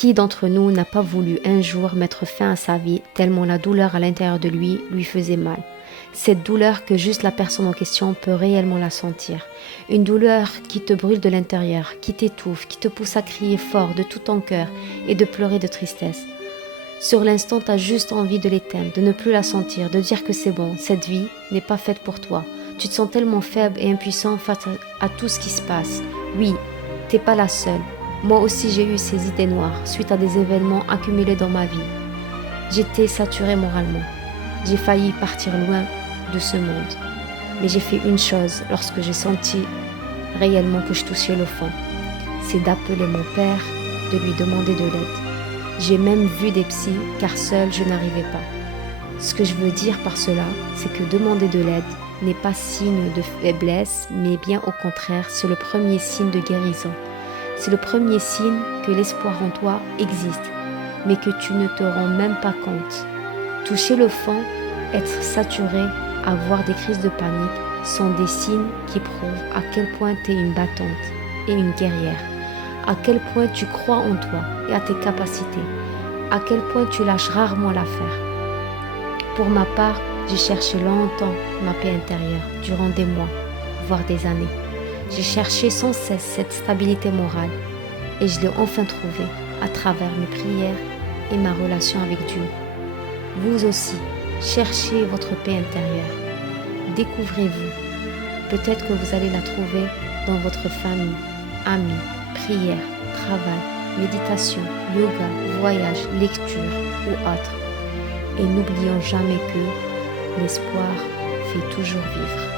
Qui d'entre nous n'a pas voulu un jour mettre fin à sa vie tellement la douleur à l'intérieur de lui faisait mal? Cette douleur que juste la personne en question peut réellement la sentir. Une douleur qui te brûle de l'intérieur, qui t'étouffe, qui te pousse à crier fort de tout ton cœur et de pleurer de tristesse. Sur l'instant, tu as juste envie de l'éteindre, de ne plus la sentir, de dire que c'est bon, cette vie n'est pas faite pour toi. Tu te sens tellement faible et impuissant face à tout ce qui se passe. Oui, t'es pas la seule. Moi aussi j'ai eu ces idées noires suite à des événements accumulés dans ma vie. J'étais saturée moralement. J'ai failli partir loin de ce monde. Mais j'ai fait une chose lorsque j'ai senti réellement que je touchais le fond. C'est d'appeler mon père, de lui demander de l'aide. J'ai même vu des psys car seule je n'arrivais pas. Ce que je veux dire par cela, c'est que demander de l'aide n'est pas signe de faiblesse, mais bien au contraire, c'est le premier signe de guérison. C'est le premier signe que l'espoir en toi existe, mais que tu ne te rends même pas compte. Toucher le fond, être saturé, avoir des crises de panique sont des signes qui prouvent à quel point tu es une battante et une guerrière, à quel point tu crois en toi et à tes capacités, à quel point tu lâches rarement l'affaire. Pour ma part, j'ai cherché longtemps ma paix intérieure, durant des mois, voire des années. J'ai cherché sans cesse cette stabilité morale et je l'ai enfin trouvée à travers mes prières et ma relation avec Dieu. Vous aussi, cherchez votre paix intérieure. Découvrez-vous. Peut-être que vous allez la trouver dans votre famille, amis, prière, travail, méditation, yoga, voyage, lecture ou autre. Et n'oublions jamais que l'espoir fait toujours vivre.